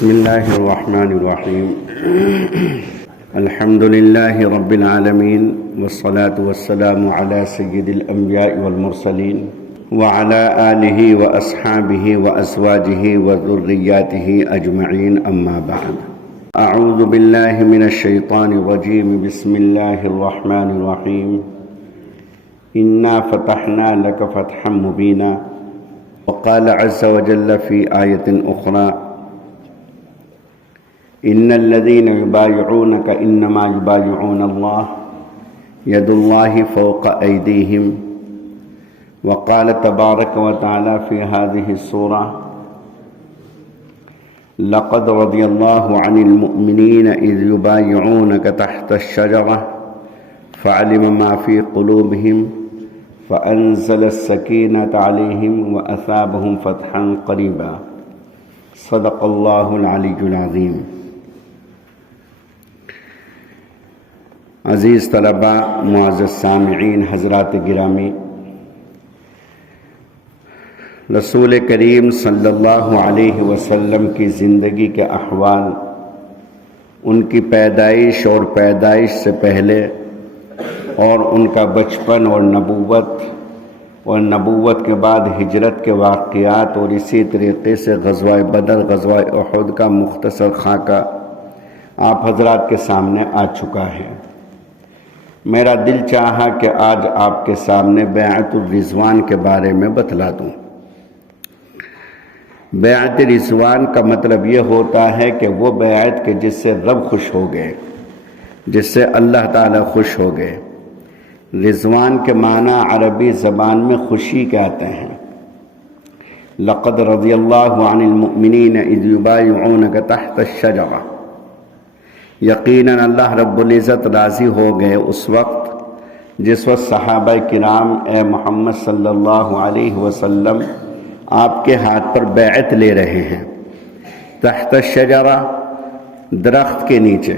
بسم الله الرحمن الرحيم الحمد لله رب العالمين والصلاة والسلام على سيد الأنبياء والمرسلين وعلى آله وأصحابه وأزواجه وذرياته أجمعين أما بعد أعوذ بالله من الشيطان الرجيم بسم الله الرحمن الرحيم إنا فتحنا لك فتحا مبينا وقال عز وجل في آية أخرى إن الذين يبايعونك إنما يبايعون الله يد الله فوق أيديهم وقال تبارك وتعالى في هذه السورة لقد رضي الله عن المؤمنين إذ يبايعونك تحت الشجرة فعلم ما في قلوبهم فأنزل السكينة عليهم وأثابهم فتحا قريبا صدق الله العلي العظيم. عزیز طلباء، معزز سامعین، حضرات گرامی، رسول کریم صلی اللہ علیہ وسلم کی زندگی کے احوال، ان کی پیدائش اور پیدائش سے پہلے، اور ان کا بچپن اور نبوت کے بعد ہجرت کے واقعات، اور اسی طریقے سے غزوہ بدر، غزوہ احد کا مختصر خاکہ آپ حضرات کے سامنے آ چکا ہے. میرا دل چاہا کہ آج آپ کے سامنے بیعت الرضوان کے بارے میں بتلا دوں. بیعت رضوان کا مطلب یہ ہوتا ہے کہ وہ بیعت کہ جس سے رب خوش ہو گئے، جس سے اللہ تعالیٰ خوش ہو گئے. رضوان کے معنی عربی زبان میں خوشی کے آتے ہیں. لقد رضی اللہ عن المؤمنین اذ یبایعونک تحت الشجرہ، یقیناً اللہ رب العزت راضی ہو گئے اس وقت جس وقت صحابہ کرام اے محمد صلی اللہ علیہ وسلم آپ کے ہاتھ پر بیعت لے رہے ہیں. تحت الشجرہ، درخت کے نیچے،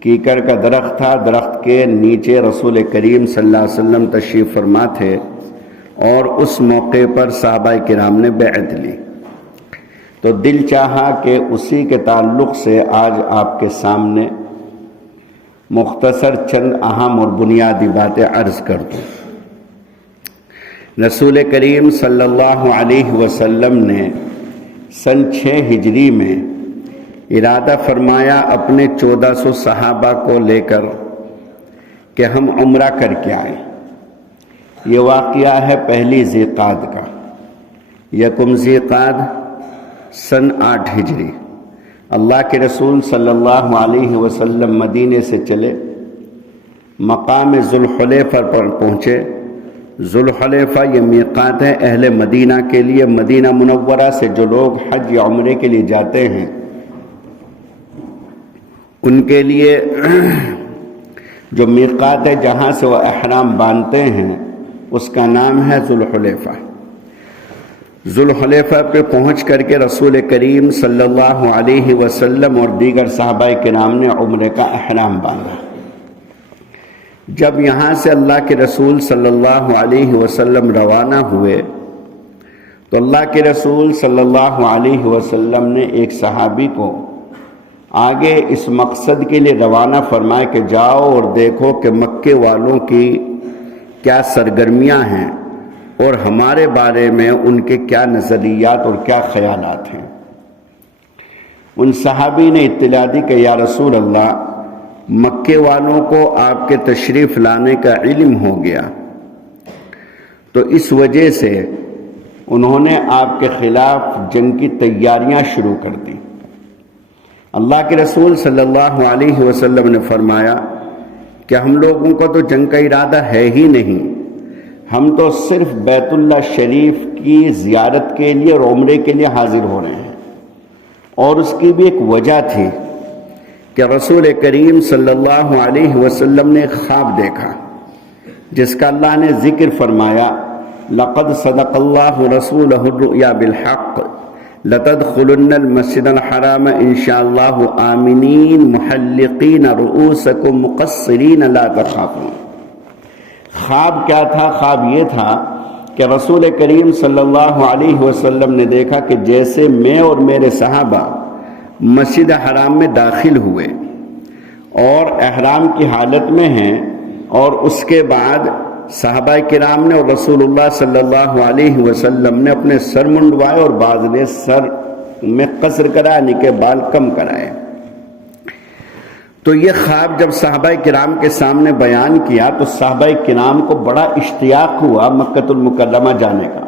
کیکر کا درخت تھا، درخت کے نیچے رسول کریم صلی اللہ علیہ وسلم تشریف فرما تھے، اور اس موقع پر صحابہ کرام نے بیعت لی. تو دل چاہا کہ اسی کے تعلق سے آج آپ کے سامنے مختصر چند اہم اور بنیادی باتیں عرض کر دوں. رسول کریم صلی اللہ علیہ وسلم نے سن 6 ہجری میں ارادہ فرمایا اپنے 1400 صحابہ کو لے کر کہ ہم عمرہ کر کے آئیں. یہ واقعہ ہے پہلی ذی قعد کا، یکم ذی قعد سن 8 ہجری. اللہ کے رسول صلی اللہ علیہ وسلم مدینے سے چلے، مقام ذوالحلیفہ پر پہنچے. ذوالحلیفہ یہ میقات ہے اہل مدینہ کے لیے. مدینہ منورہ سے جو لوگ حج یا عمرے کے لیے جاتے ہیں ان کے لیے جو میقات ہے جہاں سے وہ احرام باندھتے ہیں اس کا نام ہے ذوالحلیفہ. ذوالحلیفہ پہ پہنچ کر کے رسول کریم صلی اللہ علیہ وسلم اور دیگر صحابہ کرام نے عمرے کا احرام باندھا. جب یہاں سے اللہ کے رسول صلی اللہ علیہ وسلم روانہ ہوئے تو اللہ کے رسول صلی اللہ علیہ وسلم نے ایک صحابی کو آگے اس مقصد کے لیے روانہ فرمایا کہ جاؤ اور دیکھو کہ مکے والوں کی کیا سرگرمیاں ہیں اور ہمارے بارے میں ان کے کیا نظریات اور کیا خیالات ہیں. ان صحابی نے اطلاع دی کہ یا رسول اللہ، مکے والوں کو آپ کے تشریف لانے کا علم ہو گیا، تو اس وجہ سے انہوں نے آپ کے خلاف جنگ کی تیاریاں شروع کر دی. اللہ کے رسول صلی اللہ علیہ وسلم نے فرمایا کہ ہم لوگوں کو تو جنگ کا ارادہ ہے ہی نہیں، ہم تو صرف بیت اللہ شریف کی زیارت کے لیے اور عمرے کے لیے حاضر ہو رہے ہیں. اور اس کی بھی ایک وجہ تھی کہ رسول کریم صلی اللہ علیہ وسلم نے خواب دیکھا جس کا اللہ نے ذکر فرمایا لقد صدق اللہ رسولہ الرؤیا بالحق لتدخلن المسجد الحرام انشاءاللہ آمنین محلقین رؤوسکم مقصرین لا تخافون. خواب کیا تھا؟ خواب یہ تھا کہ رسول کریم صلی اللہ علیہ وسلم نے دیکھا کہ جیسے میں اور میرے صحابہ مسجد حرام میں داخل ہوئے اور احرام کی حالت میں ہیں، اور اس کے بعد صحابہ کرام نے اور رسول اللہ صلی اللہ علیہ وسلم نے اپنے سر منڈوائے اور بعض نے سر میں قصر کرائے، یعنی کہ بال کم کرائے۔ تو یہ خواب جب صحابہ کرام کے سامنے بیان کیا تو صحابہ کرام کو بڑا اشتیاق ہوا مکہ المکرمہ جانے کا،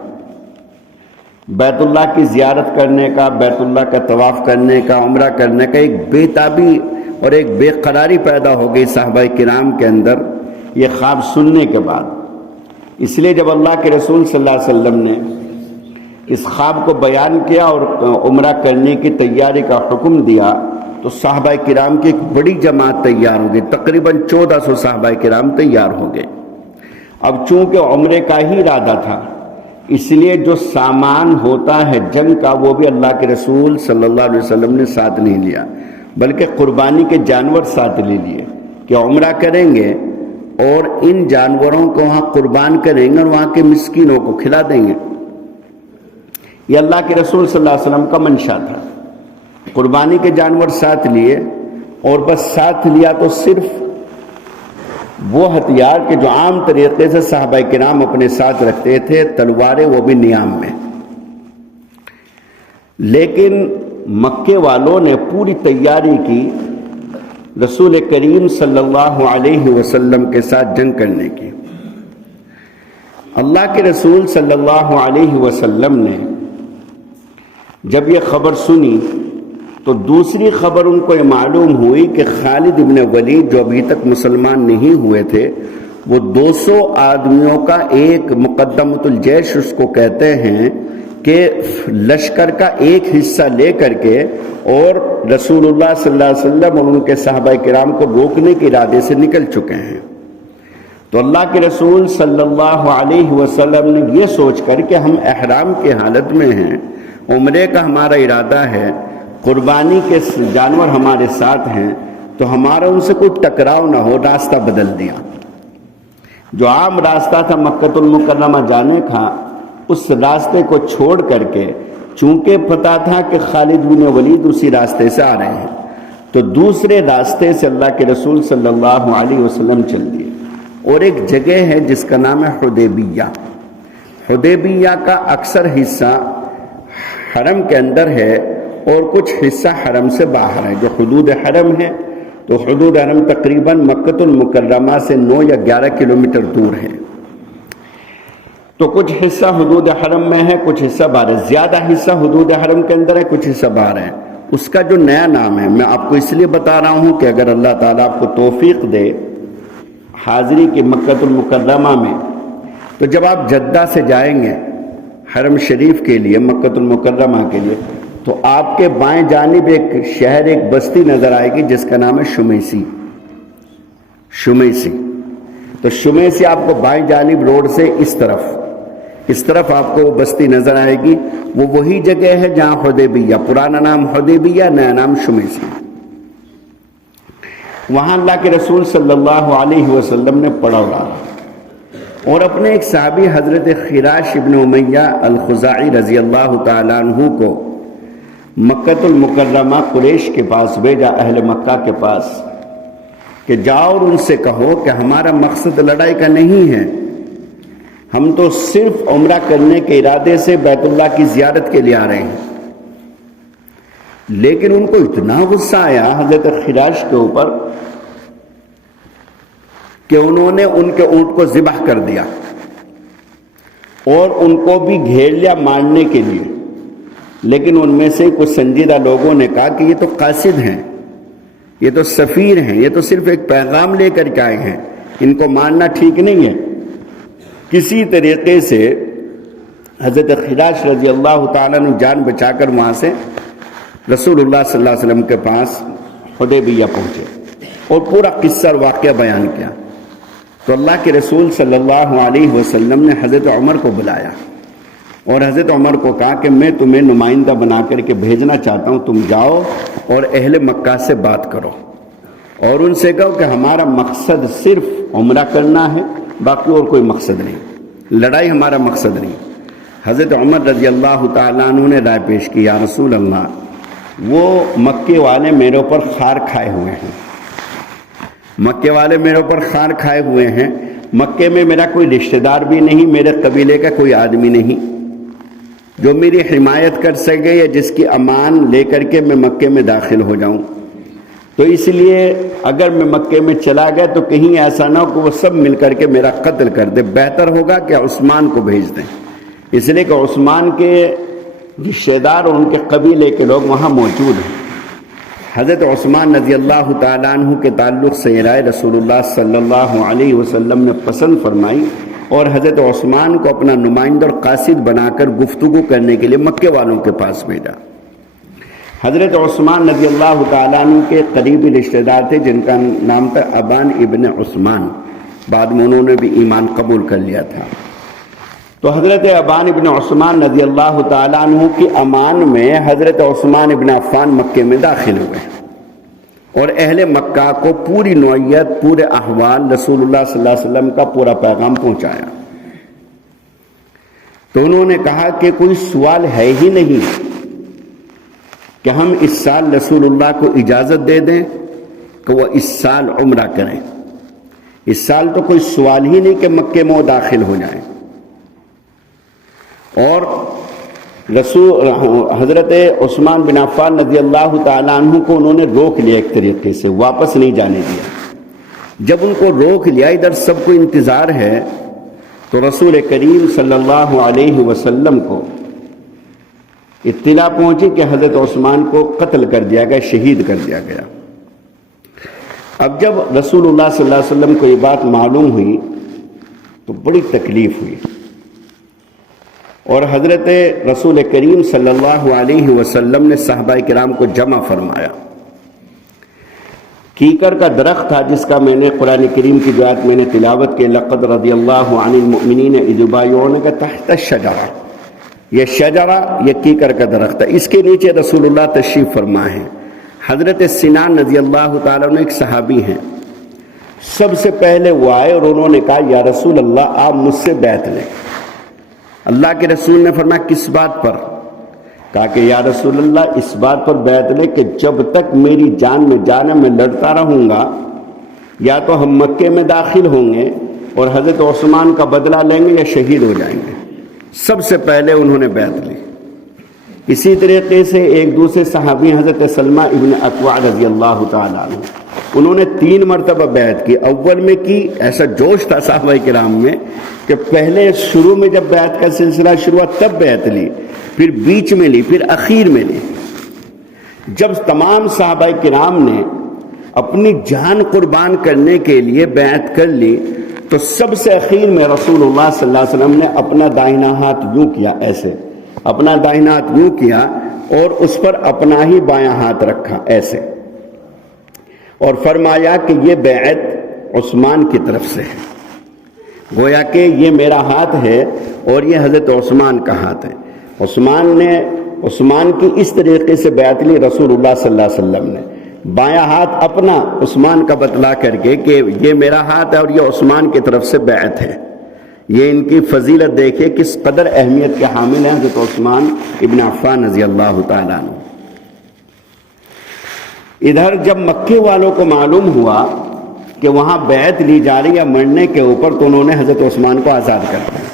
بیت اللہ کی زیارت کرنے کا، بیت اللہ کا طواف کرنے کا، عمرہ کرنے کا۔ ایک بے تابی اور ایک بے قراری پیدا ہو گئی صحابہ کرام کے اندر یہ خواب سننے کے بعد۔ اس لیے جب اللہ کے رسول صلی اللہ علیہ وسلم نے اس خواب کو بیان کیا اور عمرہ کرنے کی تیاری کا حکم دیا تو صحابہ کرام کی ایک بڑی جماعت تیار ہو گئی، تقریباً 1400 صحابہ کرام تیار ہو گئے۔ اب چونکہ عمرے کا ہی ارادہ تھا، اس لیے جو سامان ہوتا ہے جنگ کا وہ بھی اللہ کے رسول صلی اللہ علیہ وسلم نے ساتھ نہیں لیا، بلکہ قربانی کے جانور ساتھ لے لیے کہ عمرہ کریں گے اور ان جانوروں کو وہاں قربان کریں گے اور وہاں کے مسکینوں کو کھلا دیں گے۔ یہ اللہ کے رسول صلی اللہ علیہ وسلم کا منشا تھا، قربانی کے جانور ساتھ لیے، اور بس ساتھ لیا تو صرف وہ ہتھیار کہ جو عام طریقے سے صحابہ کرام اپنے ساتھ رکھتے تھے، تلواریں، وہ بھی نیام میں۔ لیکن مکے والوں نے پوری تیاری کی رسول کریم صلی اللہ علیہ وسلم کے ساتھ جنگ کرنے کی۔ اللہ کے رسول صلی اللہ علیہ وسلم نے جب یہ خبر سنی تو دوسری خبر ان کو یہ معلوم ہوئی کہ خالد ابن ولید جو ابھی تک مسلمان نہیں ہوئے تھے، وہ 200 آدمیوں کا ایک مقدمۃ الجیش اس کو کہتے ہیں کہ لشکر کا ایک حصہ لے کر کے اور رسول اللہ صلی اللہ علیہ وسلم اور ان کے صحابہ کرام کو روکنے کے ارادے سے نکل چکے ہیں۔ تو اللہ کے رسول صلی اللہ علیہ وسلم نے یہ سوچ کر کہ ہم احرام کی حالت میں ہیں، عمرے کا ہمارا ارادہ ہے، قربانی کے جانور ہمارے ساتھ ہیں، تو ہمارا ان سے کوئی ٹکراؤ نہ ہو، راستہ بدل دیا۔ جو عام راستہ تھا مکہ المکرمہ جانے کا، اس راستے کو چھوڑ کر کے، چونکہ پتہ تھا کہ خالد بن ولید اسی راستے سے آ رہے ہیں، تو دوسرے راستے سے اللہ کے رسول صلی اللہ علیہ وسلم چل دیے۔ اور ایک جگہ ہے جس کا نام ہے حدیبیہ۔ حدیبیہ کا اکثر حصہ حرم کے اندر ہے اور کچھ حصہ حرم سے باہر ہے۔ جو حدود حرم ہے تو حدود حرم تقریباً مکہ المکرمہ سے 9 یا 11 کلومیٹر دور ہے، تو کچھ حصہ حدود حرم میں ہے، کچھ حصہ باہر ہے۔ زیادہ حصہ حدود حرم کے اندر ہے، کچھ حصہ باہر ہے۔ اس کا جو نیا نام ہے، میں آپ کو اس لیے بتا رہا ہوں کہ اگر اللہ تعالیٰ آپ کو توفیق دے حاضری کی مکہ المکرمہ میں، تو جب آپ جدہ سے جائیں گے حرم شریف کے لیے، مکہ المکرمہ کے لیے، تو آپ کے بائیں جانب ایک شہر، ایک بستی نظر آئے گی جس کا نام ہے شمیسی۔ شمیسی، تو شمیسی آپ کو بائیں جانب روڈ سے اس طرف آپ کو وہ بستی نظر آئے گی۔ وہ وہی جگہ ہے جہاں حدیبیہ، پرانا نام حدیبیہ، نیا نام شمیسی۔ وہاں اللہ کے رسول صلی اللہ علیہ وسلم نے پڑاؤ ڈالا اور اپنے ایک صحابی حضرت خراش ابن امیہ الخزاعی رضی اللہ تعالیٰ عنہ کو مکہ المکرمہ قریش کے پاس بھیجا، اہل مکہ کے پاس، کہ جاؤ اور ان سے کہو کہ ہمارا مقصد لڑائی کا نہیں ہے، ہم تو صرف عمرہ کرنے کے ارادے سے بیت اللہ کی زیارت کے لیے آ رہے ہیں۔ لیکن ان کو اتنا غصہ آیا حضرت خراش کے اوپر کہ انہوں نے ان کے اونٹ کو ذبح کر دیا اور ان کو بھی گھیر لیا مارنے کے لیے۔ لیکن ان میں سے کچھ سنجیدہ لوگوں نے کہا کہ یہ تو قاصد ہیں، یہ تو سفیر ہیں، یہ تو صرف ایک پیغام لے کر کے آئے ہیں، ان کو مارنا ٹھیک نہیں ہے۔ کسی طریقے سے حضرت خراش رضی اللہ تعالیٰ نے جان بچا کر وہاں سے رسول اللہ صلی اللہ علیہ وسلم کے پاس حدیبیہ پہنچے اور پورا قصہ اور واقعہ بیان کیا۔ تو اللہ کے رسول صلی اللہ علیہ وسلم نے حضرت عمر کو بلایا اور حضرت عمر کو کہا کہ میں تمہیں نمائندہ بنا کر کے بھیجنا چاہتا ہوں، تم جاؤ اور اہل مکہ سے بات کرو اور ان سے کہو کہ ہمارا مقصد صرف عمرہ کرنا ہے، باقی اور کوئی مقصد نہیں، لڑائی ہمارا مقصد نہیں۔ حضرت عمر رضی اللہ تعالیٰ عنہ نے رائے پیش کی، یا رسول اللہ، وہ مکے والے میرے اوپر خار کھائے ہوئے ہیں، مکے والے میرے اوپر خار کھائے ہوئے ہیں۔ مکے میں میرا کوئی رشتہ دار بھی نہیں، میرے قبیلے کا کوئی آدمی نہیں جو میری حمایت کر سکے یا جس کی امان لے کر کے میں مکے میں داخل ہو جاؤں۔ تو اس لیے اگر میں مکے میں چلا گیا تو کہیں ایسا نہ ہو کہ وہ سب مل کر کے میرا قتل کر دے، بہتر ہوگا کہ عثمان کو بھیج دیں، اس لیے کہ عثمان کے رشتہ دار اور ان کے قبیلے کے لوگ وہاں موجود ہیں۔ حضرت عثمان رضی اللہ تعالیٰ عنہ کے تعلق سے یہ رائے رسول اللہ صلی اللہ علیہ وسلم نے پسند فرمائی اور حضرت عثمان کو اپنا نمائندہ اور قاصد بنا کر گفتگو کرنے کے لیے مکے والوں کے پاس بھیجا۔ حضرت عثمان رضی اللہ تعالیٰ عنہ کے قریبی رشتہ دار تھے جن کا نام تھا ابان ابن عثمان، بعد میں انہوں نے بھی ایمان قبول کر لیا تھا۔ تو حضرت ابان ابن عثمان رضی اللہ تعالیٰ عنہ کی امان میں حضرت عثمان ابن عفان مکے میں داخل ہوئے اور اہل مکہ کو پوری نوعیت، پورے احوال رسول اللہ صلی اللہ علیہ وسلم کا پورا پیغام پہنچایا۔ تو انہوں نے کہا کہ کوئی سوال ہے ہی نہیں کہ ہم اس سال رسول اللہ کو اجازت دے دیں کہ وہ اس سال عمرہ کریں، اس سال تو کوئی سوال ہی نہیں کہ مکے میں وہ داخل ہو جائیں۔ اور حضرت عثمان بن عفان رضی اللہ تعالیٰ عنہ کو انہوں نے روک لیا، ایک طریقے سے واپس نہیں جانے دیا۔ جب ان کو روک لیا، ادھر سب کو انتظار ہے، تو رسول کریم صلی اللہ علیہ وسلم کو اطلاع پہنچی کہ حضرت عثمان کو قتل کر دیا گیا، شہید کر دیا گیا۔ اب جب رسول اللہ صلی اللہ علیہ وسلم کو یہ بات معلوم ہوئی تو بڑی تکلیف ہوئی، اور حضرت رسول کریم صلی اللہ علیہ وسلم نے صحابہ کرام کو جمع فرمایا۔ کیکر کا درخت تھا جس کا میں نے قرآن کریم کی جو آیت میں نے تلاوت کی، لقد رضی اللہ عن المؤمنین اذ یبایعونک تحت الشجرہ، یہ شجرہ یہ کیکر کا درخت ہے، اس کے نیچے رسول اللہ تشریف فرما ہے۔ حضرت سنان رضی اللہ تعالیٰ عنہ ایک صحابی ہیں، سب سے پہلے وہ آئے اور انہوں نے کہا یا رسول اللہ آپ مجھ سے بیعت لیں۔ اللہ کے رسول نے فرمایا کس بات پر؟ کہا کہ یا رسول اللہ اس بات پر بیعت لیں کہ جب تک میری جان میں جان ہے میں لڑتا رہوں گا، یا تو ہم مکے میں داخل ہوں گے اور حضرت عثمان کا بدلہ لیں گے یا شہید ہو جائیں گے۔ سب سے پہلے انہوں نے بیعت لی۔ اسی طریقے سے ایک دوسرے صحابی حضرت سلمہ ابن اکوع رضی اللہ تعالیٰ عنہ، انہوں نے 3 مرتبہ بیعت کی۔ اول میں کی، ایسا جوش تھا صحابہ کرام میں کہ پہلے شروع میں جب بیعت کا سلسلہ شروع ہوا تب بیعت لی، پھر بیچ میں لی، پھر اخیر میں لی۔ جب تمام صحابہ کرام نے اپنی جان قربان کرنے کے لیے بیعت کر لی تو سب سے اخیر میں رسول اللہ صلی اللہ علیہ وسلم نے اپنا دائنا ہاتھ یوں کیا، ایسے اپنا دائنا ہاتھ یوں کیا اور اس پر اپنا ہی بایاں ہاتھ رکھا ایسے، اور فرمایا کہ یہ بیعت عثمان کی طرف سے ہے، گویا کہ یہ میرا ہاتھ ہے اور یہ حضرت عثمان کا ہاتھ ہے۔ عثمان کی اس طریقے سے بیعت لی رسول اللہ صلی اللہ علیہ وسلم نے، بایاں ہاتھ اپنا عثمان کا بتلا کر کے کہ یہ میرا ہاتھ ہے اور یہ عثمان کی طرف سے بیعت ہے۔ یہ ان کی فضیلت دیکھیں کس قدر اہمیت کے حامل ہیں حضرت عثمان ابن عفان رضی اللہ تعالیٰ عنہ۔ ادھر جب مکے والوں کو معلوم ہوا کہ وہاں بیعت لی جا رہی ہے مرنے کے اوپر، تو انہوں نے حضرت عثمان کو آزاد کر دیا۔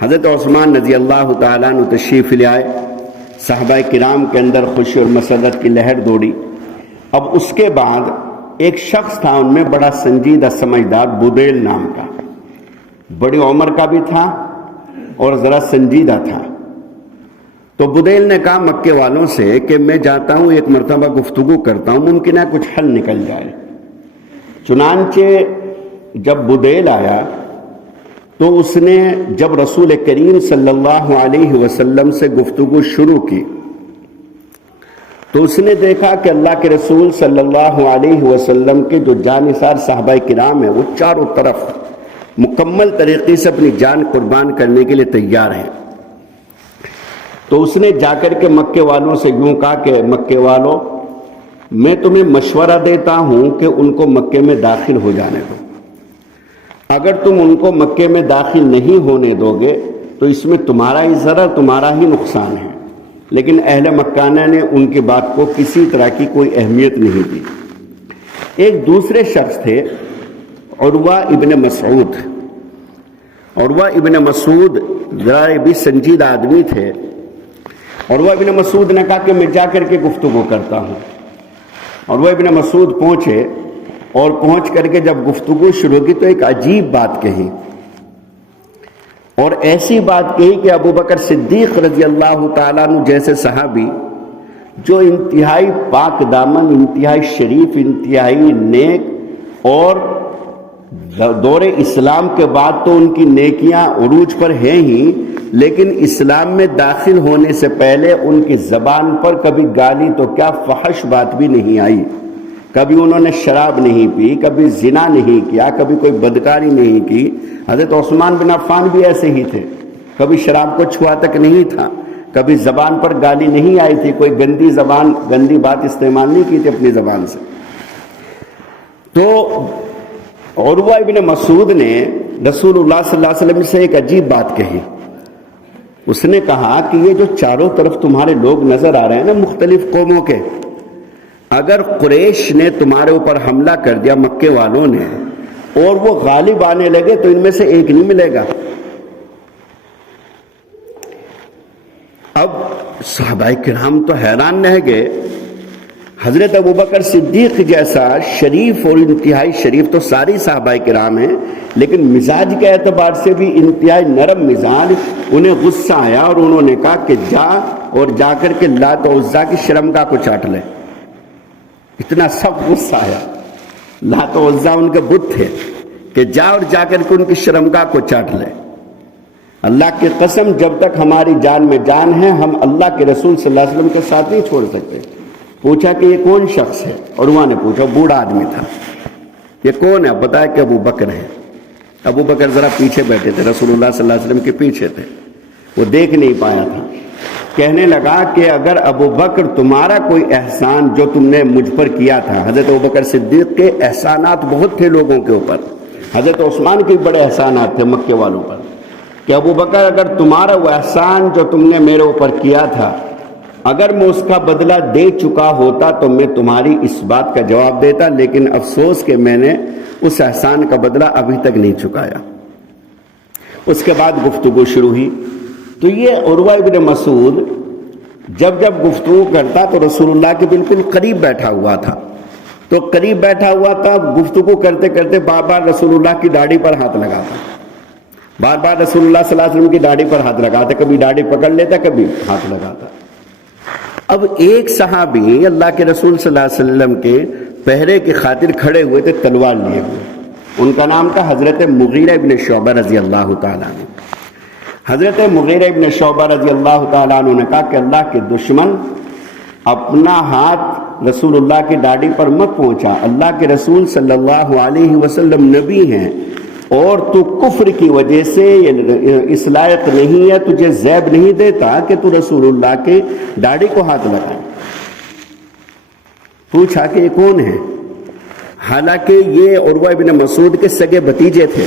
حضرت عثمان رضی اللہ تعالیٰ عنہ تشریف لے آئے، صحابہ کرام کے اندر خوشی اور مسرت کی لہر دوڑی۔ اب اس کے بعد ایک شخص تھا ان میں بڑا سنجیدہ سمجھدار، بدیل نام کا، بڑی عمر کا بھی تھا اور ذرا سنجیدہ تھا۔ تو بدیل نے کہا مکے والوں سے کہ میں جاتا ہوں ایک مرتبہ گفتگو کرتا ہوں، ممکن ہے کچھ حل نکل جائے۔ چنانچہ جب بدیل آیا تو اس نے جب رسول کریم صلی اللہ علیہ وسلم سے گفتگو شروع کی تو اس نے دیکھا کہ اللہ کے رسول صلی اللہ علیہ وسلم کے جو جانثار صحابہ کرام ہیں وہ چاروں طرف مکمل طریقے سے اپنی جان قربان کرنے کے لیے تیار ہیں۔ تو اس نے جا کر کے مکے والوں سے یوں کہا کہ مکے والوں، میں تمہیں مشورہ دیتا ہوں کہ ان کو مکے میں داخل ہو جانے دو۔ اگر تم ان کو مکے میں داخل نہیں ہونے دو گے تو اس میں تمہارا ہی ضرر، تمہارا ہی نقصان ہے۔ لیکن اہل مکانہ نے ان کی بات کو کسی طرح کی کوئی اہمیت نہیں دی۔ ایک دوسرے شخص تھے عروہ ابن مسعود۔ عروہ ابن مسعود ذرا بھی سنجیدہ آدمی تھے۔ عروہ ابن مسعود نے کہا کہ میں جا کر کے گفتگو کرتا ہوں۔ عروہ ابن مسعود پہنچے اور پہنچ کر کے جب گفتگو شروع کی تو ایک عجیب بات کہی، اور ایسی بات کہی کہ ابو بکر صدیق رضی اللہ تعالیٰ عنہ جیسے صحابی جو انتہائی پاک دامن، انتہائی شریف، انتہائی نیک، اور دور اسلام کے بعد تو ان کی نیکیاں عروج پر ہیں ہی، لیکن اسلام میں داخل ہونے سے پہلے ان کی زبان پر کبھی گالی تو کیا فحش بات بھی نہیں آئی، کبھی انہوں نے شراب نہیں پی، کبھی زنا نہیں کیا، کبھی کوئی بدکاری نہیں کی۔ حضرت عثمان بن عفان بھی ایسے ہی تھے، کبھی شراب کو چھوا تک نہیں تھا، کبھی زبان پر گالی نہیں آئی تھی، کوئی گندی بات استعمال نہیں کی تھی اپنی زبان سے۔ تو عروہ ابن مسعود نے رسول اللہ صلی اللہ علیہ وسلم سے ایک عجیب بات کہی۔ اس نے کہا کہ یہ جو چاروں طرف تمہارے لوگ نظر آ رہے ہیں نا مختلف قوموں کے، اگر قریش نے تمہارے اوپر حملہ کر دیا، مکے والوں نے، اور وہ غالب آنے لگے تو ان میں سے ایک نہیں ملے گا۔ اب صحابہ کرام تو حیران رہ گئے۔ حضرت ابوبکر صدیق جیسا شریف اور انتہائی شریف تو ساری صحابہ کرام ہیں، لیکن مزاج کے اعتبار سے بھی انتہائی نرم مزاج، انہیں غصہ آیا اور انہوں نے کہا کہ جا کر کے لات و عزیٰ کی شرمگاہ کو چاٹ لے۔ اتنا سخت غصہ آیا، لات و عزیٰ ان کے بت تھے، کہ جا کر کے ان کی شرمگاہ کو چاٹ لے۔ اللہ کی قسم جب تک ہماری جان میں جان ہے ہم اللہ کے رسول صلی اللہ علیہ وسلم کے ساتھ نہیں چھوڑ سکتے۔ پوچھا کہ یہ کون شخص ہے؟ عروہ نے پوچھا، بوڑھا آدمی تھا، یہ کون ہے؟ بتایا کہ ابو بکر ہے۔ ابو بکر ذرا پیچھے بیٹھے تھے، رسول اللہ صلی اللہ علیہ وسلم کے پیچھے تھے، وہ دیکھ نہیں پایا تھا۔ کہنے لگا کہ اگر ابو بکر تمہارا کوئی احسان جو تم نے مجھ پر کیا تھا، حضرت ابو بکر صدیق کے احسانات بہت تھے لوگوں کے اوپر، حضرت عثمان کے بڑے احسانات تھے مکے والوں پر، کہ ابو بکر اگر تمہارا وہ احسان جو تم نے میرے اوپر کیا تھا اگر میں اس کا بدلہ دے چکا ہوتا تو میں تمہاری اس بات کا جواب دیتا، لیکن افسوس کہ میں نے اس احسان کا بدلہ ابھی تک نہیں چکایا۔ اس کے بعد گفتگو شروع ہوئی۔ تو یہ عروہ ابن مسعود جب گفتگو کرتا تو رسول اللہ کے بالکل قریب بیٹھا ہوا تھا، گفتگو کرتے کرتے بار بار رسول اللہ کی داڑھی پر ہاتھ لگاتا، بار بار رسول اللہ صلی اللہ علیہ وسلم کی داڑھی پر ہاتھ لگاتا، کبھی داڑھی پکڑ لیتا، کبھی ہاتھ لگاتا۔ اب ایک صحابی اللہ کے رسول صلی اللہ علیہ وسلم کے پہرے کی خاطر کھڑے ہوئے تھے تلوار لیے ہوئے، ان کا نام تھا حضرت مغیرہ ابن شعبہ رضی اللہ تعالیٰ عنہ۔ حضرت مغیرہ ابن شعبہ رضی اللہ تعالیٰ عنہ نے کہا کہ اللہ کے دشمن، اپنا ہاتھ رسول اللہ کی داڑھی پر مت پہنچا، اللہ کے رسول صلی اللہ علیہ وسلم نبی ہیں، اور تو کفر کی وجہ سے اس لائق نہیں ہے، تجھے زیب نہیں دیتا کہ تو رسول اللہ کے داڑھی کو ہاتھ لگائے۔ پوچھا کہ یہ کون ہے؟ حالانکہ یہ عروہ ابن مسعود کے سگے بھتیجے تھے،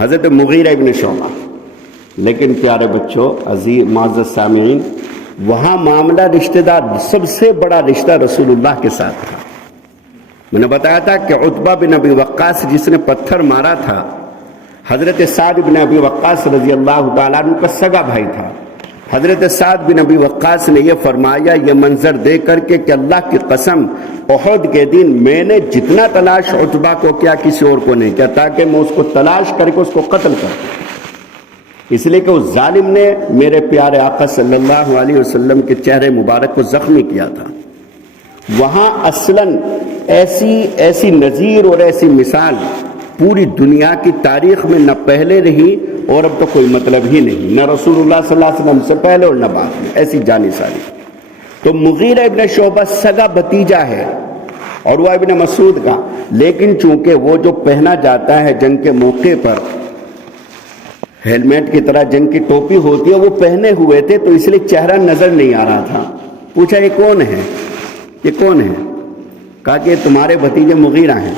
حضرت مغیرہ ابن شعبہ۔ لیکن پیارے بچوں، عزیز معزز سامعین، وہاں معاملہ رشتہ دار، سب سے بڑا رشتہ رسول اللہ کے ساتھ تھا۔ میں نے بتایا تھا کہ عتبہ بن ابی وقاص جس نے پتھر مارا تھا، حضرت سعد بن ابی وقاص رضی اللہ تعالیٰ عنہ کا سگا بھائی تھا۔ حضرت سعد بن ابی وقاص نے یہ فرمایا یہ منظر دیکھ کر کے کہ اللہ کی قسم احد کے دن میں نے جتنا تلاش عتبہ کو کیا کسی اور کو نہیں کیا، تاکہ میں اس کو تلاش کر کے اس کو قتل کر دوں، اس لیے کہ اس ظالم نے میرے پیارے آقا صلی اللہ علیہ وسلم کے چہرے مبارک کو زخمی کیا تھا۔ وہاں اصلاً ایسی نظیر اور ایسی مثال پوری دنیا کی تاریخ میں نہ پہلے رہی اور اب تو کوئی مطلب ہی نہیں، نہ رسول اللہ صلی اللہ علیہ وسلم سے پہلے اور نہ بعد میں، ایسی جانی ساری۔ تو مغیرہ ابن شعبہ سگا بھتیجا ہے عروہ ابن مسعود کا، لیکن چونکہ وہ جو پہنا جاتا ہے جنگ کے موقع پر، ہیلمیٹ کی طرح جنگ کی ٹوپی ہوتی ہے، وہ پہنے ہوئے تھے تو اس لیے چہرہ نظر نہیں آ رہا تھا۔ پوچھا یہ کون ہے؟ یہ کون ہے؟ کہا کہ تمہارے بھتیجے مغیرہ ہیں۔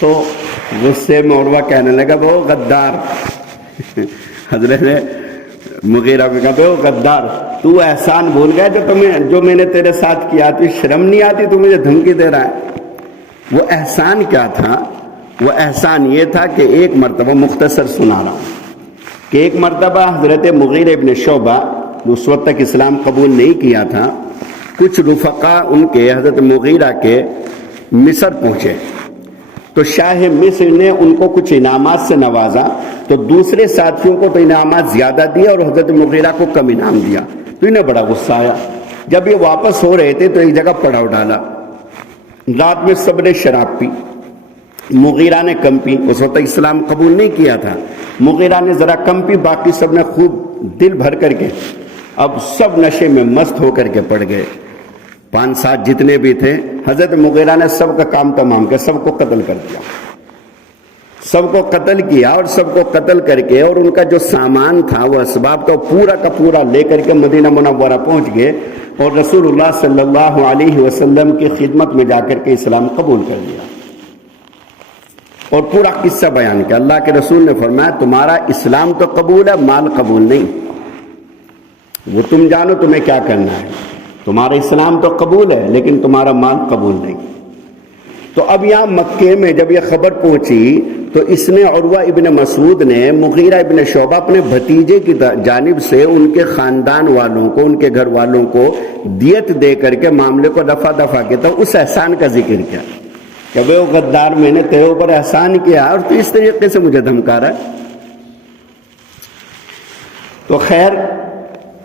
تو غصے میں عروہ کہنے لگا وہ غدار، حضرت مغیرہ کو کہتے ہو غدار، تو احسان بھول گیا جو میں نے تیرے ساتھ کیا، تو شرم نہیں آتی تو مجھے دھمکی دے رہا ہے؟ وہ احسان کیا تھا؟ وہ احسان یہ تھا کہ ایک مرتبہ، مختصر سنا رہا ہوں، کہ ایک مرتبہ حضرت مغیرہ ابن شعبہ جو اس وقت تک اسلام قبول نہیں کیا تھا، کچھ رفقا ان کے حضرت مغیرہ کے مصر پہنچے، تو شاہ مصر نے ان کو کچھ انعامات سے نوازا، تو دوسرے ساتھیوں کو تو انعامات زیادہ دیا اور حضرت مغیرہ کو کم انعام دیا، تو انہیں بڑا غصہ آیا۔ جب یہ واپس ہو رہے تھے تو ایک جگہ پڑاؤ ڈالا، رات میں سب نے شراب پی، مغیرہ نے کم پی، اس وقت اسلام قبول نہیں کیا تھا، مغیرہ نے ذرا کم پی، باقی سب نے خوب دل بھر کر کے، اب سب نشے میں مست ہو کر کے پڑ گئے۔ 5-7 جتنے بھی تھے، حضرت مغیرہ نے سب کا کام تمام کیا، سب کو قتل کر دیا، سب کو قتل کیا، اور سب کو قتل کر کے اور ان کا جو سامان تھا، وہ اسباب تو پورا کا پورا لے کر کے مدینہ منورہ پہنچ گئے اور رسول اللہ صلی اللہ علیہ وسلم کی خدمت میں جا کر کے اسلام قبول کر لیا، اور پورا قصہ بیان کیا۔ اللہ کے رسول نے فرمایا تمہارا اسلام تو قبول ہے، مال قبول نہیں، وہ تم جانو تمہیں کیا کرنا ہے، تمہارا اسلام تو قبول ہے لیکن تمہارا مال قبول نہیں۔ تو اب یہاں مکے میں جب یہ خبر پہنچی تو اس نے عروہ ابن مسعود نے مغیرہ ابن شعبہ اپنے بھتیجے کی جانب سے ان کے خاندان والوں کو، ان کے گھر والوں کو دیت دے کر کے معاملے کو دفع کیا، تو اس احسان کا ذکر کیا کہ وہ غدار، میں نے تیرے اوپر احسان کیا اور تو اس طریقے سے مجھے دھمکا رہا ہے۔ تو خیر،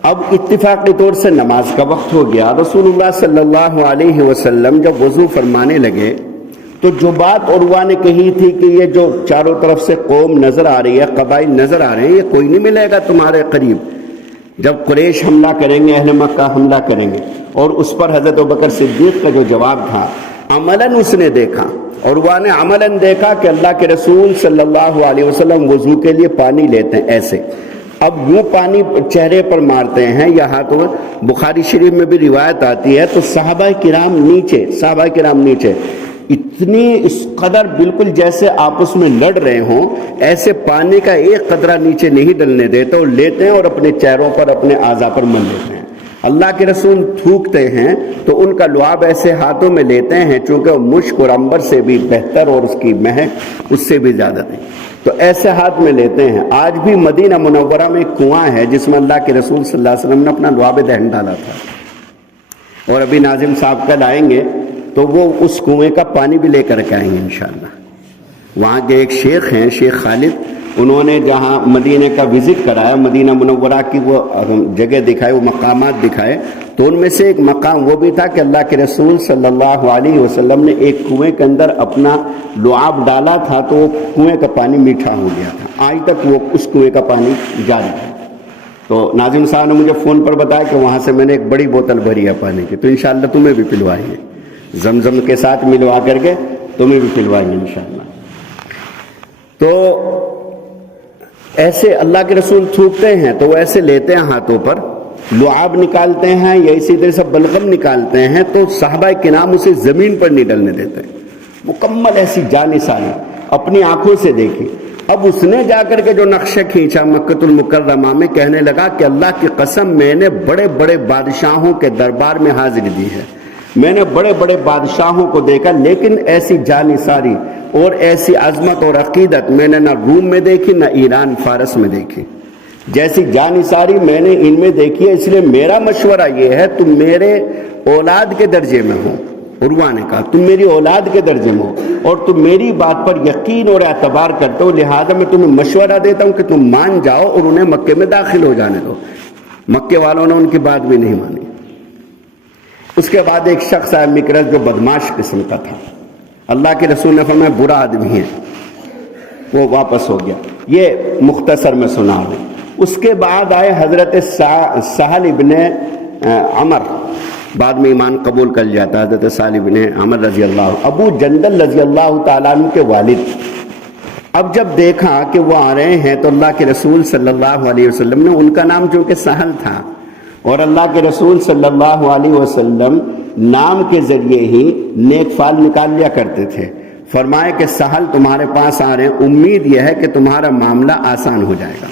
اب اتفاقی طور سے نماز کا وقت ہو گیا، رسول اللہ صلی اللہ علیہ وسلم جب وضو فرمانے لگے تو جو بات عروہ نے کہی تھی کہ یہ جو چاروں طرف سے قوم نظر آ رہی ہے، قبائل نظر آ رہے ہیں، یہ کوئی نہیں ملے گا تمہارے قریب، جب قریش حملہ کریں گے، اہل مکہ حملہ کریں گے، اور اس پر حضرت ابوبکر صدیق کا جو جواب تھا، عملاً اس نے دیکھا، عروہ نے عملاً دیکھا کہ اللہ کے رسول صلی اللہ علیہ وسلم وضو کے لیے پانی لیتے ہیں ایسے، اب یوں پانی چہرے پر مارتے ہیں یا ہاتھوں میں۔ بخاری شریف میں بھی روایت آتی ہے تو صحابہ کرام نیچے اتنی اس قدر بالکل جیسے آپس میں لڑ رہے ہوں، ایسے پانی کا ایک قطرہ نیچے نہیں ڈلنے دیتے، اور لیتے ہیں اور اپنے چہروں پر، اپنے اعضاء پر مل لیتے ہیں۔ اللہ کے رسول تھوکتے ہیں تو ان کا لعاب ایسے ہاتھوں میں لیتے ہیں چونکہ وہ مشک اور عنبر سے بھی بہتر اور اس کی مہک اس سے بھی زیادہ تھی، تو ایسے ہاتھ میں لیتے ہیں۔ آج بھی مدینہ منورہ میں ایک کنواں ہے جس میں اللہ کے رسول صلی اللہ علیہ وسلم نے اپنا لعاب دہن ڈالا تھا، اور ابھی ناظم صاحب کل آئیں گے تو وہ اس کنویں کا پانی بھی لے کر کے آئیں گے انشاءاللہ۔ وہاں کے ایک شیخ ہیں، شیخ خالد، انہوں نے جہاں مدینہ کا وزٹ کرایا، مدینہ منورہ کی وہ جگہ دکھائے، وہ مقامات دکھائے، تو ان میں سے ایک مقام وہ بھی تھا کہ اللہ کے رسول صلی اللہ علیہ وسلم نے ایک کنویں کے اندر اپنا لعاب ڈالا تھا تو وہ کنویں کا پانی میٹھا ہو گیا تھا، آج تک وہ اس کنویں کا پانی جاری ہے۔ تو ناظم صاحب نے مجھے فون پر بتایا کہ وہاں سے میں نے ایک بڑی بوتل بھری ہے پانی کی، تو انشاءاللہ تمہیں بھی پلوائیں گے، زمزم کے ساتھ ملوا کر کے تمہیں بھی پلوائیں گے انشاءاللہ۔ تو ایسے اللہ کے رسول تھوکتے ہیں تو وہ ایسے لیتے ہیں ہاتھوں پر، لعاب نکالتے ہیں یا اسی طرح سے بلغم نکالتے ہیں، تو صحابہ کرام اسے زمین پر نہیں ڈلنے دیتے، مکمل ایسی جانساری اپنی آنکھوں سے دیکھی۔ اب اس نے جا کر کے جو نقشہ کھینچا مکۃ المکرمہ میں، کہنے لگا کہ اللہ کی قسم میں نے بڑے بڑے بادشاہوں کے دربار میں حاضری دی ہے، میں نے بڑے بڑے بادشاہوں کو دیکھا، لیکن ایسی جانساری اور ایسی عظمت اور عقیدت میں نے نہ روم میں دیکھی نہ ایران فارس میں دیکھی، جیسی جانساری میں نے ان میں دیکھی ہے، اس لیے میرا مشورہ یہ ہے تم میرے اولاد کے درجے میں ہو۔ عروہ نے کہا تم میری اولاد کے درجے میں ہو اور تم میری بات پر یقین اور اعتبار کرتے ہو، لہذا میں تمہیں مشورہ دیتا ہوں کہ تم مان جاؤ اور انہیں مکے میں داخل ہو جانے دو۔ مکے والوں نے ان کی بات بھی نہیں مانی۔ اس کے بعد ایک شخص آیا مکرز، جو بدماش قسم کا تھا، اللہ کے رسول نے فرمایا برا آدمی ہے، وہ واپس ہو گیا۔ یہ مختصر میں سنا رہا ہوں۔ اس کے بعد آئے حضرت سہل ابن عمر، بعد میں ایمان قبول کر لیا تھا حضرت سہل ابن عمر رضی اللہ، ابو جندل رضی اللہ تعالیٰ عنہ کے والد۔ اب جب دیکھا کہ وہ آ رہے ہیں تو اللہ کے رسول صلی اللہ علیہ وسلم نے، ان کا نام چونکہ سہل تھا اور اللہ کے رسول صلی اللہ علیہ وسلم نام کے ذریعے ہی نیک فال نکال لیا کرتے تھے، فرمائے کہ سہل تمہارے پاس آ رہے ہیں، امید یہ ہے کہ تمہارا معاملہ آسان ہو جائے گا،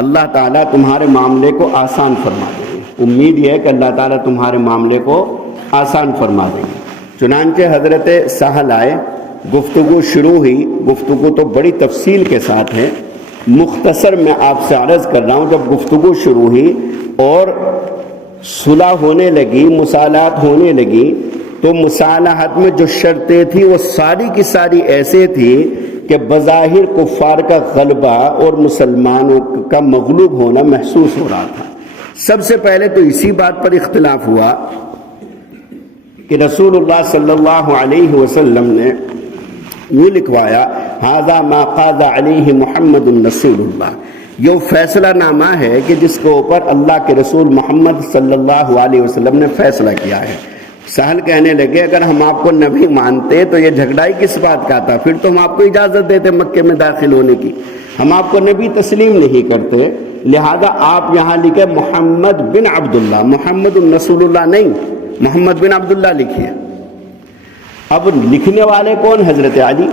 اللہ تعالیٰ تمہارے معاملے کو آسان فرما دے گا۔ امید یہ ہے کہ اللہ تعالیٰ تمہارے معاملے کو آسان فرما دیں گے۔ چنانچہ حضرت سہل آئے، گفتگو شروع ہوئی۔ گفتگو تو بڑی تفصیل کے ساتھ ہے، مختصر میں آپ سے عرض کر رہا ہوں۔ جب گفتگو شروع ہوئی اور صلح ہونے لگی، مصالحات ہونے لگی، تو مصالحات میں جو شرطیں تھیں وہ ساری کی ساری ایسے تھی کہ بظاہر کفار کا غلبہ اور مسلمانوں کا مغلوب ہونا محسوس ہو رہا تھا۔ سب سے پہلے تو اسی بات پر اختلاف ہوا کہ رسول اللہ صلی اللہ علیہ وسلم نے یوں لکھوایا، ھذا ما قاض علیہ محمد رسول اللہ، یہ فیصلہ نامہ ہے کہ جس کے اوپر اللہ کے رسول محمد صلی اللہ علیہ وسلم نے فیصلہ کیا ہے۔ سہل کہنے لگے اگر ہم آپ کو نبی مانتے تو یہ جھگڑا ہی کس بات کا تھا، پھر تو ہم آپ کو اجازت دیتے مکے میں داخل ہونے کی، ہم آپ کو نبی تسلیم نہیں کرتے، لہذا آپ یہاں لکھے محمد بن عبداللہ، محمد رسول اللہ نہیں، محمد بن عبداللہ لکھیے۔ اب لکھنے والے کون؟ حضرت علی۔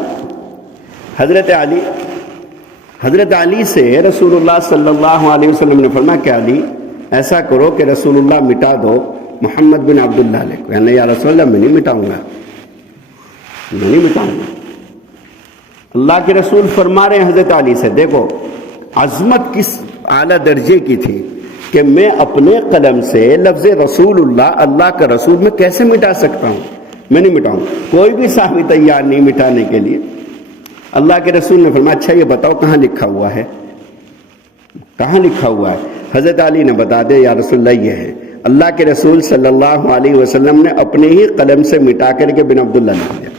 حضرت علی سے رسول اللہ صلی اللہ علیہ وسلم نے فرمایا کہ علی ایسا کرو کہ رسول اللہ مٹا دو، محمد بن عبداللہ لکھو۔ یعنی یا رسول اللہ میں نہیں مٹاؤں گا، میں نہیں مٹاؤں گا۔ اللہ کے رسول فرما رہے ہیں حضرت علی سے، دیکھو عظمت کس اعلیٰ درجے کی تھی کہ میں اپنے قلم سے لفظ رسول اللہ، اللہ کا رسول، میں کیسے مٹا سکتا ہوں؟ میں نہیں مٹاؤں، کوئی بھی صحابی تیار نہیں مٹانے کے لیے۔ اللہ کے رسول نے فرمایا اچھا یہ بتاؤ کہاں لکھا ہوا ہے، کہاں لکھا ہوا ہے؟ حضرت علی نے بتا دیا یا رسول اللہ یہ ہے۔ اللہ کے رسول صلی اللہ علیہ وسلم نے اپنے ہی قلم سے مٹا کر کے بن عبداللہ لکھ دیا۔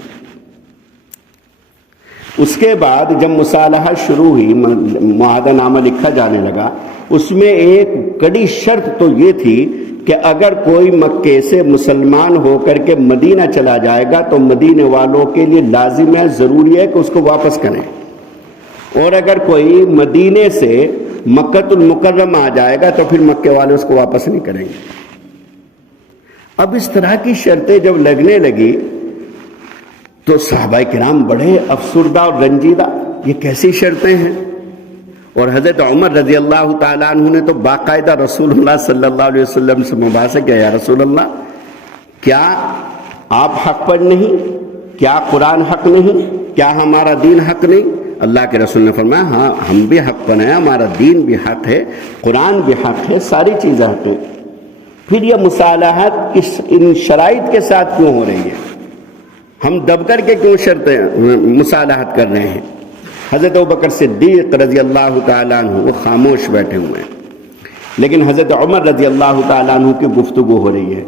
اس کے بعد جب مصالحہ شروع ہوئی، معاہدہ نامہ لکھا جانے لگا، اس میں ایک کڑی شرط تو یہ تھی کہ اگر کوئی مکے سے مسلمان ہو کر کے مدینہ چلا جائے گا تو مدینے والوں کے لیے لازم ہے، ضروری ہے کہ اس کو واپس کریں، اور اگر کوئی مدینے سے مکۃ المکرمہ آ جائے گا تو پھر مکے والے اس کو واپس نہیں کریں گے۔ اب اس طرح کی شرطیں جب لگنے لگی تو صحابہ کرام بڑے افسردہ اور رنجیدہ، یہ کیسی شرطیں ہیں؟ اور حضرت عمر رضی اللہ تعالیٰ عنہ نے تو باقاعدہ رسول اللہ صلی اللہ علیہ وسلم سے مباحثہ کیا، یا رسول اللہ کیا آپ حق پر نہیں؟ کیا قرآن حق نہیں؟ کیا ہمارا دین حق نہیں؟ اللہ کے رسول نے فرمایا ہاں ہم بھی حق پر ہیں، ہمارا دین بھی حق ہے، قرآن بھی حق ہے، ساری چیزیں حق ہیں۔ پھر یہ مصالحت ان شرائط کے ساتھ کیوں ہو رہی ہے؟ ہم دب کر کے کیوں شرطیں مصالحت کر رہے ہیں؟ حضرت ابوبکر صدیق رضی اللہ تعالیٰ عنہ وہ خاموش بیٹھے ہوئے ہیں، لیکن حضرت عمر رضی اللہ تعالیٰ عنہ کی گفتگو ہو رہی ہے۔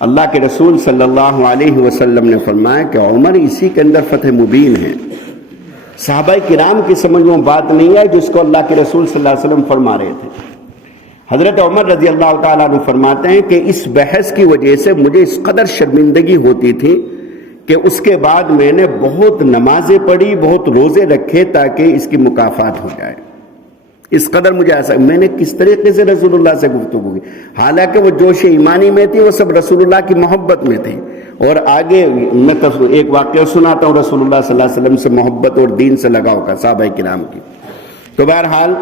اللہ کے رسول صلی اللہ علیہ وسلم نے فرمایا کہ عمر اسی کے اندر فتح مبین ہے۔ صحابہ کرام کی سمجھ میں بات نہیں ہے جس کو اللہ کے رسول صلی اللہ علیہ وسلم فرما رہے تھے۔ حضرت عمر رضی اللہ تعالیٰ عنہ فرماتے ہیں کہ اس بحث کی وجہ سے مجھے اس قدر شرمندگی ہوتی تھی کہ اس کے بعد میں نے بہت نمازیں پڑھی، بہت روزے رکھے تاکہ اس کی مکافات ہو جائے۔ اس قدر مجھے ایسا، میں نے کس طریقے سے رسول اللہ سے گفتگو کی، حالانکہ وہ جوش ایمانی میں تھی، وہ سب رسول اللہ کی محبت میں تھی۔ اور آگے میں ایک واقعہ سناتا ہوں رسول اللہ صلی اللہ علیہ وسلم سے محبت اور دین سے لگاؤ کا صحابہ کرام کی۔ تو بہرحال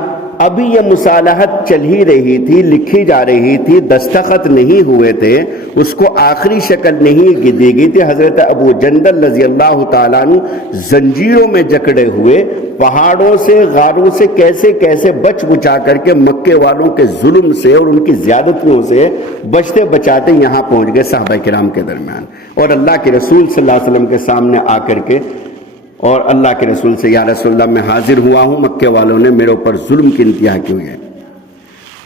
ابھی یہ مصالحت چل ہی رہی تھی، لکھی جا رہی تھی، دستخط نہیں ہوئے تھے، اس کو آخری شکل نہیں دی گئی تھی۔ حضرت ابو جندل رضی اللہ تعالیٰ عنہ زنجیروں میں جکڑے ہوئے، پہاڑوں سے غاروں سے کیسے کیسے بچ بچا کر کے مکے والوں کے ظلم سے اور ان کی زیادتیوں سے بچتے بچاتے یہاں پہنچ گئے صحابہ کرام کے درمیان، اور اللہ کے رسول صلی اللہ علیہ وسلم کے سامنے آ کر کے اور اللہ کے رسول سے یا رسول اللہ میں حاضر ہوا ہوں، مکے والوں نے میرے اوپر ظلم کی انتہا کی ہوئی ہے۔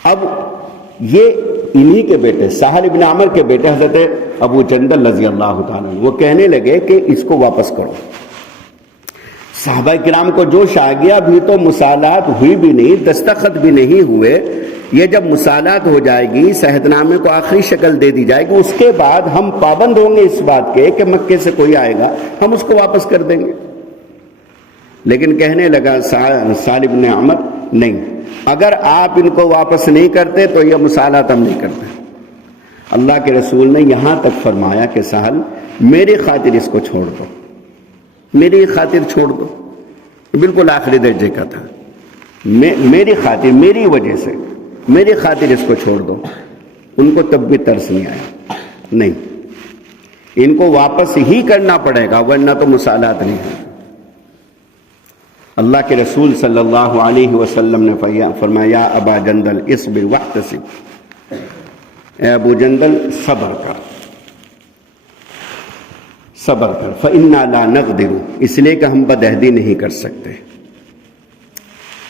اب یہ انہی کے بیٹے سہل بن عمر کے بیٹے حضرت ابو جندل رضی اللہ تعالیٰ وہ کہنے لگے کہ اس کو واپس کرو۔ صحابہ کرام کو جوش آ گیا، ابھی تو مصالحات ہوئی بھی نہیں، دستخط بھی نہیں ہوئے، یہ جب مصالحات ہو جائے گی، عہد نامے کو آخری شکل دے دی جائے گی، اس کے بعد ہم پابند ہوں گے اس بات کے کہ مکے سے کوئی آئے گا ہم اس کو واپس کر دیں گے۔ لیکن کہنے لگا سہل بن عمر نہیں، اگر آپ ان کو واپس نہیں کرتے تو یہ مصالحات ہم نہیں کرتے۔ اللہ کے رسول نے یہاں تک فرمایا کہ سہل میری خاطر اس کو چھوڑ دو، میری خاطر چھوڑ دو، بالکل آخری درجے کا تھا، میری خاطر، میری وجہ سے، میری خاطر اس کو چھوڑ دو۔ ان کو تب بھی ترس نہیں آیا، نہیں، ان کو واپس ہی کرنا پڑے گا ورنہ تو مسالات نہیں ہے۔ اللہ کے رسول صلی اللہ علیہ وسلم نے فرمایا یا ابا جندل اصبر واحتسب، اے ابو جندل صبر کر، صبر کر، فإنا لا نقدر، اس لیے کہ ہم بدعہدی نہیں کر سکتے،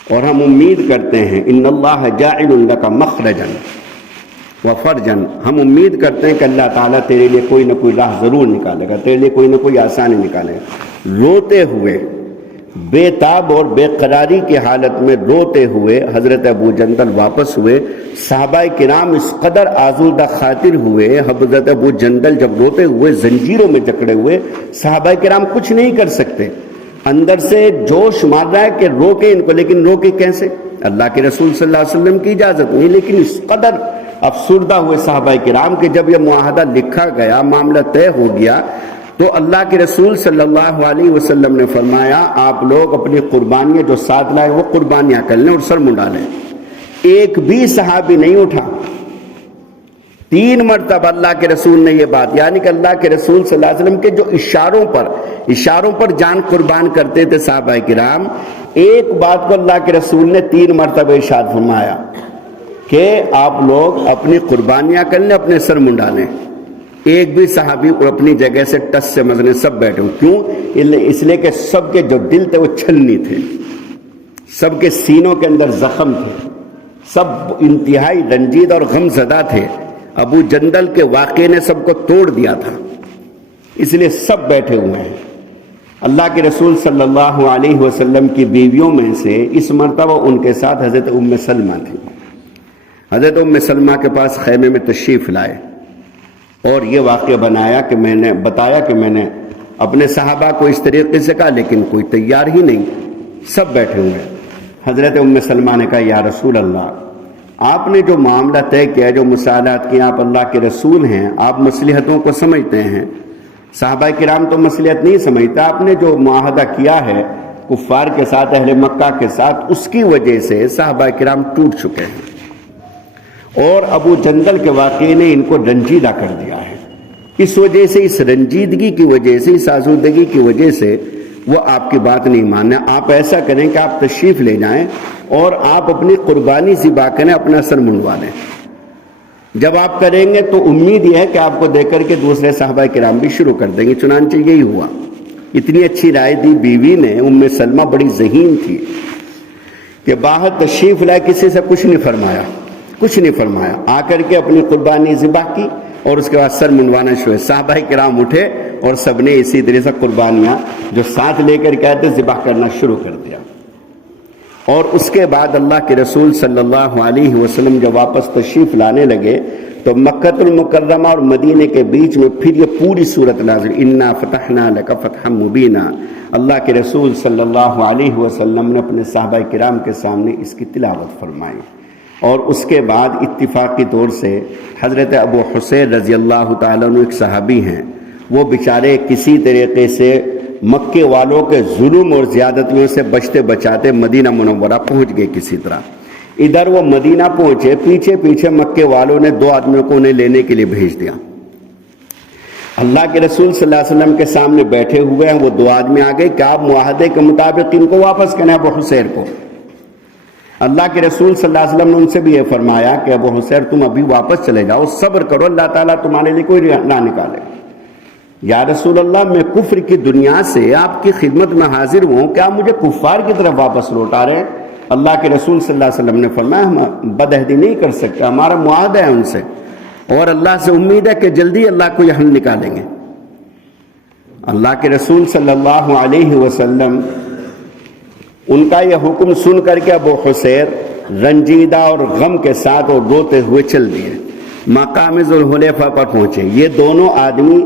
اور ہم امید کرتے ہیں ان اللہ جاعل لک مخرجا وفرجا، ہم امید کرتے ہیں کہ اللہ تعالیٰ تیرے لیے کوئی نہ کوئی راہ ضرور نکالے گا، تیرے لیے کوئی نہ کوئی آسانی نکالے گا۔ روتے ہوئے، بے تاب اور بے قراری کی حالت میں روتے ہوئے حضرت ابو جندل واپس ہوئے۔ صحابہ کرام اس قدر آزودہ خاطر ہوئے، حضرت ابو جندل جب روتے ہوئے زنجیروں میں جکڑے ہوئے، صحابہ کرام کچھ نہیں کر سکتے، اندر سے جوش مار رہا ہے کہ روکے ان کو، لیکن روکے کیسے؟ اللہ کے رسول صلی اللہ علیہ وسلم کی اجازت نہیں، لیکن اس قدر افسردہ ہوئے صحابہ کرام کہ جب یہ معاہدہ لکھا گیا، معاملہ طے ہو گیا، تو اللہ کے رسول صلی اللہ علیہ وسلم نے فرمایا آپ لوگ اپنی قربانیاں جو ساتھ لائے وہ قربانیاں کر لیں اور سر منڈا لیں۔ ایک بھی صحابی نہیں اٹھا، 3 مرتبہ اللہ کے رسول نے یہ بات، یعنی کہ اللہ کے رسول صلی اللہ علیہ وسلم کے جو اشاروں پر جان قربان کرتے تھے صحابہ کرام، ایک بات کو اللہ کے رسول نے 3 مرتبہ ارشاد فرمایا کہ آپ لوگ اپنی قربانیاں کر لیں، اپنے سر منڈا لیں۔ ایک بھی صحابی اپنی جگہ سے ٹس سے مزنے، سب بیٹھے ہوں، کیوں؟ اس لیے کہ سب کے جو دل تھے وہ چھلنی تھے، سب کے سینوں کے اندر زخم تھے، سب انتہائی رنجید اور غم زدہ تھے۔ ابو جندل کے واقعے نے سب کو توڑ دیا تھا، اس لیے سب بیٹھے ہوئے ہیں۔ اللہ کے رسول صلی اللہ علیہ وسلم کی بیویوں میں سے اس مرتبہ ان کے ساتھ حضرت ام سلمہ تھی۔ حضرت ام سلمہ کے پاس خیمے میں تشریف لائے اور یہ واقعہ بتایا کہ میں نے اپنے صحابہ کو اس طریقے سے کہا، لیکن کوئی تیار ہی نہیں، سب بیٹھے ہوئے۔ حضرت ام سلمہ نے کہا یا رسول اللہ، آپ نے جو معاملہ طے کیا، جو مسالات کیا، آپ اللہ کے رسول ہیں، آپ مصلحتوں کو سمجھتے ہیں، صحابہ کرام تو مصلحت نہیں سمجھتا، آپ نے جو معاہدہ کیا ہے کفار کے ساتھ، اہل مکہ کے ساتھ، اس کی وجہ سے صحابہ کرام ٹوٹ چکے ہیں، اور ابو جندل کے واقعے نے ان کو رنجیدہ کر دیا ہے۔ اس وجہ سے، اس رنجیدگی کی وجہ سے، اس آزودگی کی وجہ سے وہ آپ کی بات نہیں ماننا۔ آپ ایسا کریں کہ آپ تشریف لے جائیں اور آپ اپنی قربانی ذبح کریں، اپنا سر منڈوا لیں۔ جب آپ کریں گے تو امید یہ ہے کہ آپ کو دیکھ کر کے دوسرے صحابہ کرام بھی شروع کر دیں گے۔ چنانچہ یہی ہوا۔ اتنی اچھی رائے دی بیوی نے، ام سلمہ بڑی ذہین تھی کہ باہر تشریف لائے، کسی سے کچھ نہیں فرمایا، آ کر کے اپنی قربانی ذبح کی اور اس کے بعد سر منڈوانا شروع۔ صحابہ کرام اٹھے اور سب نے اسی طرح سے قربانیاں جو ساتھ لے کر کے آئے تھے ذبح کرنا شروع کر دیا۔ اور اس کے بعد اللہ کے رسول صلی اللہ علیہ وسلم جب واپس تشریف لانے لگے تو مکۃ المکرمہ اور مدینے کے بیچ میں پھر یہ پوری صورت نازل، انا فتحنا لک فتحا مبینا۔ اللہ کے رسول صلی اللہ علیہ وسلم نے اپنے صحابہ کرام کے سامنے اس کی تلاوت فرمائی، اور اس کے بعد اتفاقی طور سے حضرت ابو حسین رضی اللہ تعالیٰ عنہ ایک صحابی ہیں، وہ بیچارے کسی طریقے سے مکے والوں کے ظلم اور زیادتیوں سے بچتے بچاتے مدینہ منورہ پہنچ گئے کسی طرح۔ ادھر وہ مدینہ پہنچے، پیچھے مکے والوں نے 2 آدمیوں کو انہیں لینے کے لیے بھیج دیا۔ اللہ کے رسول صلی اللہ علیہ وسلم کے سامنے بیٹھے ہوئے ہیں، وہ 2 آدمی آ گئے کہ آپ معاہدے کے مطابق ان کو واپس کریں، ابو حسین کو۔ اللہ کے رسول صلی اللہ علیہ وسلم نے ان سے بھی یہ فرمایا کہ ابو حسین تم ابھی واپس چلے جاؤ، صبر کرو، اللہ تعالیٰ تمہارے لیے کوئی نہ نکالے۔ یا رسول اللہ، میں کفر کی دنیا سے آپ کی خدمت میں حاضر ہوں، کیا مجھے کفار کی طرف واپس لوٹا رہے ہیں؟ اللہ کے رسول صلی اللہ علیہ وسلم نے فرمایا ہم بدعہدی نہیں کر سکتے، ہمارا معاہدہ ہے ان سے، اور اللہ سے امید ہے کہ جلدی اللہ کو یہ حل نکالیں گے۔ اللہ کے رسول صلی اللہ علیہ وسلم ان کا یہ حکم سن کر کے ابو حسین رنجیدہ اور غم کے ساتھ اور روتے ہوئے چل دیے، مقام ذوالحلیفہ پر پہنچے۔ یہ دونوں آدمی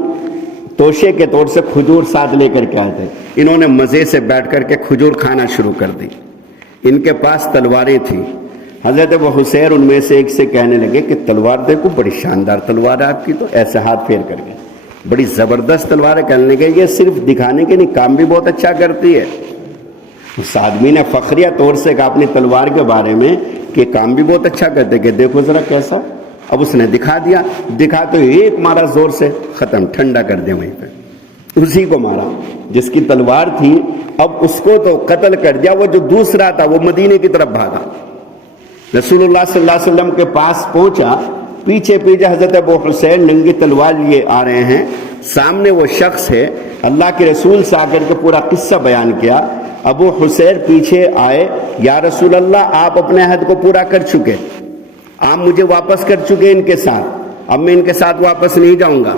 توشے کے طور سے کھجور ساتھ لے کر کے آئے تھے، انہوں نے مزے سے بیٹھ کر کے کھجور کھانا شروع کر دی۔ ان کے پاس تلواریں تھیں، حضرت ابو حسین ان میں سے ایک سے کہنے لگے کہ تلوار دیکھو، بڑی شاندار تلوار ہے آپ کی، تو ایسے ہاتھ پھیر کر کے بڑی زبردست تلوار ہے، کہنے لگے یہ صرف دکھانے کے نہیں، کام بھی بہت اچھا کرتی ہے۔ اس آدمی نے فخریہ طور سے کہا اپنی تلوار کے بارے میں کہ کام بھی بہت اچھا کرتے، کہ دیکھو ذرا کیسا اب اس نے دکھا تو ایک مارا زور سے، ختم، ٹھنڈا کر دیا وہیں پہ، اسی کو مارا جس کی تلوار تھی، اب اس کو تو قتل کر دیا، وہ جو دوسرا تھا وہ مدینے کی طرف بھاگا، رسول اللہ صلی اللہ علیہ وسلم کے پاس پہنچا، پیچھے حضرت ابو حسین ننگی تلوار لیے آ رہے ہیں، سامنے وہ شخص ہے، اللہ کے رسول سے آ کر کے پورا قصہ بیان کیا، ابو حسین پیچھے آئے، یا رسول اللہ آپ اپنے عہد کو پورا کر چکے، آپ مجھے واپس کر چکے ان کے ساتھ، اب میں ان کے ساتھ واپس نہیں جاؤں گا۔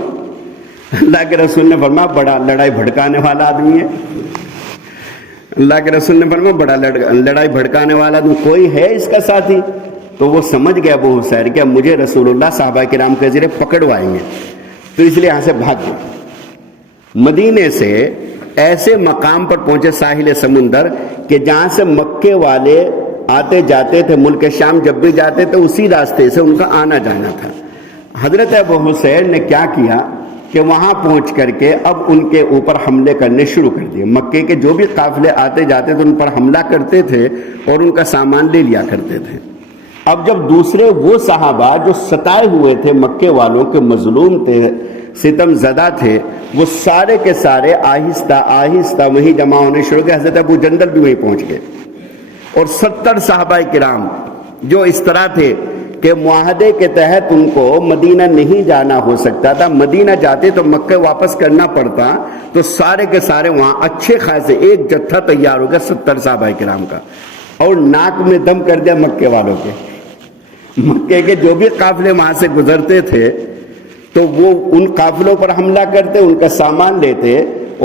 اللہ کے رسول نے فرمایا بڑا لڑائی بھڑکانے والا آدمی ہے، اللہ کے رسول نے فرمایا بڑا لڑائی بھڑکانے والا آدمی، کوئی ہے اس کا ساتھی؟ تو وہ سمجھ گیا ابو حسین کہ مجھے رسول اللہ صحابہ کرام کے ذریعے پکڑوائیں گے، تو اس لیے یہاں سے بھاگ گیا۔ مدینے سے ایسے مقام پر پہنچے ساحل سمندر کہ جہاں سے مکے والے آتے جاتے تھے، ملک شام جب بھی جاتے تھے اسی راستے سے ان کا آنا جانا تھا۔ حضرت ابو حسین نے کیا کیا کہ وہاں پہنچ کر کے اب ان کے اوپر حملے کرنے شروع کر دیے، مکے کے جو بھی قافلے آتے جاتے تھے ان پر حملہ کرتے تھے اور ان کا سامان لے لیا کرتے تھے۔ اب جب دوسرے وہ صحابہ جو ستائے ہوئے تھے، مکے والوں کے مظلوم تھے، ستم زدہ تھے، وہ سارے کے سارے آہستہ آہستہ وہیں جمع ہونے شروع گئے، حضرت ابو جندل بھی وہیں پہنچ گئے، اور 70 صحابہ کرام جو اس طرح تھے کہ معاہدے کے تحت ان کو مدینہ نہیں جانا ہو سکتا تھا، مدینہ جاتے تو مکہ واپس کرنا پڑتا، تو سارے کے سارے وہاں اچھے خاصے ایک جتھا تیار ہو گیا 70 صحابہ کرام کا، اور ناک میں دم کر دیا مکے والوں کے، مکے کے جو بھی قافلے وہاں سے گزرتے تھے تو وہ ان قافلوں پر حملہ کرتے، ان کا سامان لیتے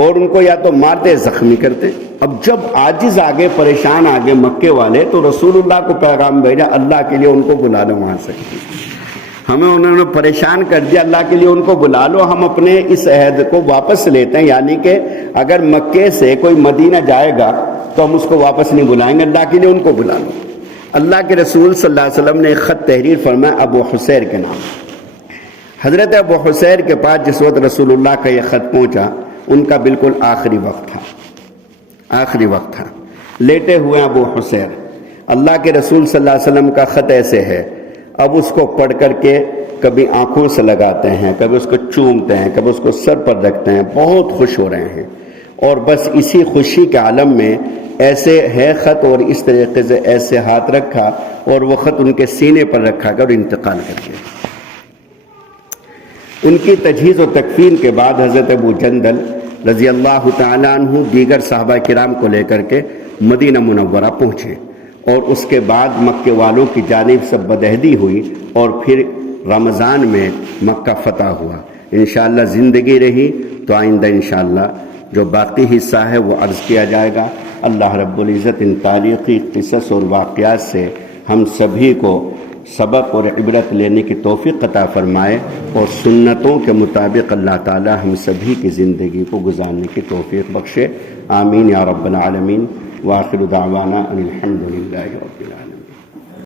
اور ان کو یا تو مارتے زخمی کرتے۔ اب جب عاجز آگے پریشان آگے مکے والے، تو رسول اللہ کو پیغام بھیجا اللہ کے لیے ان کو بلا لو وہاں سے، ہمیں انہوں نے پریشان کر دیا، اللہ کے لیے ان کو بلا لو، ہم اپنے اس عہد کو واپس لیتے ہیں، یعنی کہ اگر مکے سے کوئی مدینہ جائے گا تو ہم اس کو واپس نہیں بلائیں گے، اللہ کے لیے ان کو بلا لو۔ اللہ کے رسول صلی اللہ علیہ وسلم نے ایک خط تحریر فرمایا ابو حسیر کے نام۔ حضرت ابو حسیر کے پاس جس وقت رسول اللہ کا یہ خط پہنچا، ان کا بالکل آخری وقت تھا، لیٹے ہوئے ابو حسیر، اللہ کے رسول صلی اللہ علیہ وسلم کا خط ایسے ہے، اب اس کو پڑھ کر کے کبھی آنکھوں سے لگاتے ہیں، کبھی اس کو چومتے ہیں، کبھی اس کو سر پر رکھتے ہیں، بہت خوش ہو رہے ہیں، اور بس اسی خوشی کے عالم میں ایسے ہے خط، اور اس طریقے سے ایسے ہاتھ رکھا اور وہ خط ان کے سینے پر رکھا کر انتقال کر گیا۔ ان کی تجہیز و تکفین کے بعد حضرت ابو جندل رضی اللہ تعالیٰ عنہ دیگر صحابہ کرام کو لے کر کے مدینہ منورہ پہنچے، اور اس کے بعد مکے والوں کی جانب سے بدعہدی ہوئی، اور پھر رمضان میں مکہ فتح ہوا۔ انشاءاللہ زندگی رہی تو آئندہ انشاءاللہ جو باقی حصہ ہے وہ عرض کیا جائے گا۔ اللہ رب العزت ان تاریخی قصص اور واقعات سے ہم سبھی کو سبق اور عبرت لینے کی توفیق عطا فرمائے، اور سنتوں کے مطابق اللہ تعالی ہم سبھی کی زندگی کو گزارنے کی توفیق بخشے، آمین یا رب العالمین۔ وآخر دعوانا ان الحمد للہ رب العالمین۔